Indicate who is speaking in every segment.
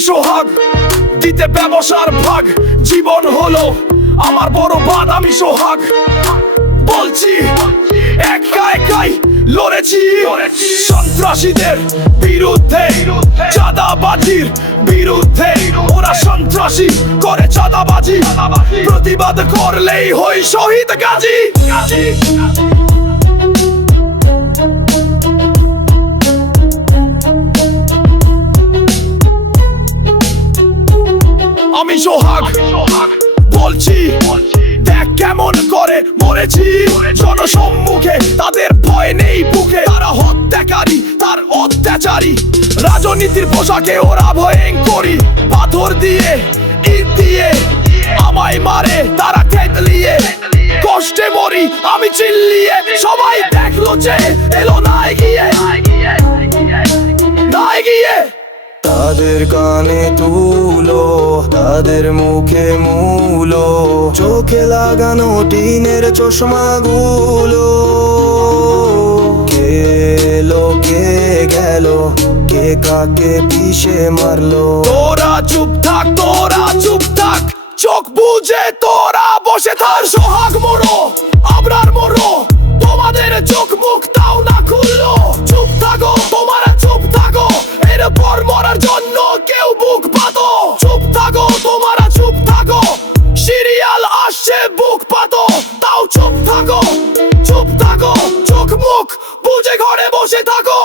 Speaker 1: সোহাগ, দিতে ব্যবসার ভাগ। জীবন হলো আমার বড় বাদ আমি সোহাগ। বলছি, একা একাই লড়েছি। সন্ত্রাসীদের বিরুদ্ধে, চাঁদাবাজির বিরুদ্ধে। ওরা সন্ত্রাসী করে চাঁদাবাজি। প্রতিবাদ করলেই হই শহীদ গাজী। আমি সোহাগ। বলছি, দেখ কেমন করে মরেছি। জনসম্মুখে তাদের ভয় নেই বুকে। তারা হত্যাকারী, তার অত্যাচারী। রাজনীতির পোশাকে ওরা ভয়ঙ্করী। পাথর দিয়ে, ইট দিয়ে আমায় মারে, তারা থেতলিয়ে। কষ্টে মরি, আমি চিল্লিয়ে সবাই দেখল যে এলো না গিয়ে। না এগিয়ে
Speaker 2: তাদের কানে তুলো, তাদের মুখে মূলো, চোখে লাগানো টিনের চশমা গুলো কে এলো, কে গেল, কে কাকে পিষে মারলো?
Speaker 1: তোরা চুপ থাক, তোরা চুপ থাক, চোখ বুঝে তোরা বসে থাক সোহাগ মোড়ো আবরার মোড়ো চুপ থাকো, চোখ মুখ বুঝে ঘরে বসে থাকো।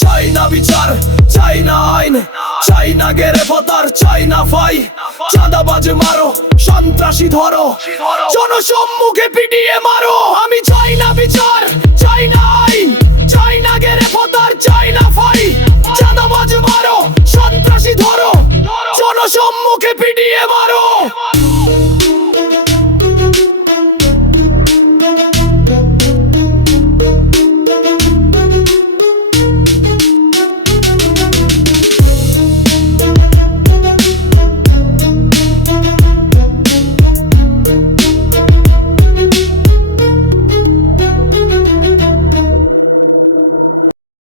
Speaker 1: চাই না বিচার চাই না আইন চাই না গেরে ফতার চাই না ফাই। চাঁদাবাজ মারো, সন্ত্রাসী ধরো। জনসম্মুখে পিটিয়ে মারো। আমি চাই না বিচার চাই না আইন চাই না গেরে ফতার চাই না ফাই। চাঁদাবাজ মারো, সন্ত্রাসী ধরো। জনসম্মুখে পিটিয়ে মারো।